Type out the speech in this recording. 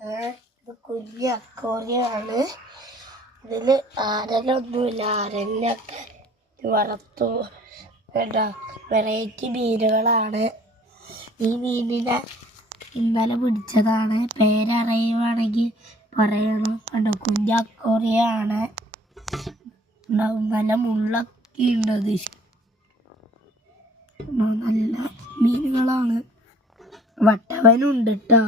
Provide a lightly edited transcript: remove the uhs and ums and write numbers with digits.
ഇത് കുഞ്ഞ് അക്വേറിയമാണ്. ഇതിൽ ആരൊന്നുമില്ല. ആരനൊക്കെ വളർത്തു വെറൈറ്റി മീനുകളാണ്. ഈ മീനിനെ ഇന്നലെ പിടിച്ചതാണ്. പേരറിയുവാണെങ്കിൽ പറയണം. കണ്ടോ, കുഞ്ഞ് അക്വേറിയമാണ്. നല്ല മുള്ളൊക്കെ ഉണ്ടത്. നല്ല മീനുകളാണ്. വട്ടവനുണ്ട് കേട്ടോ.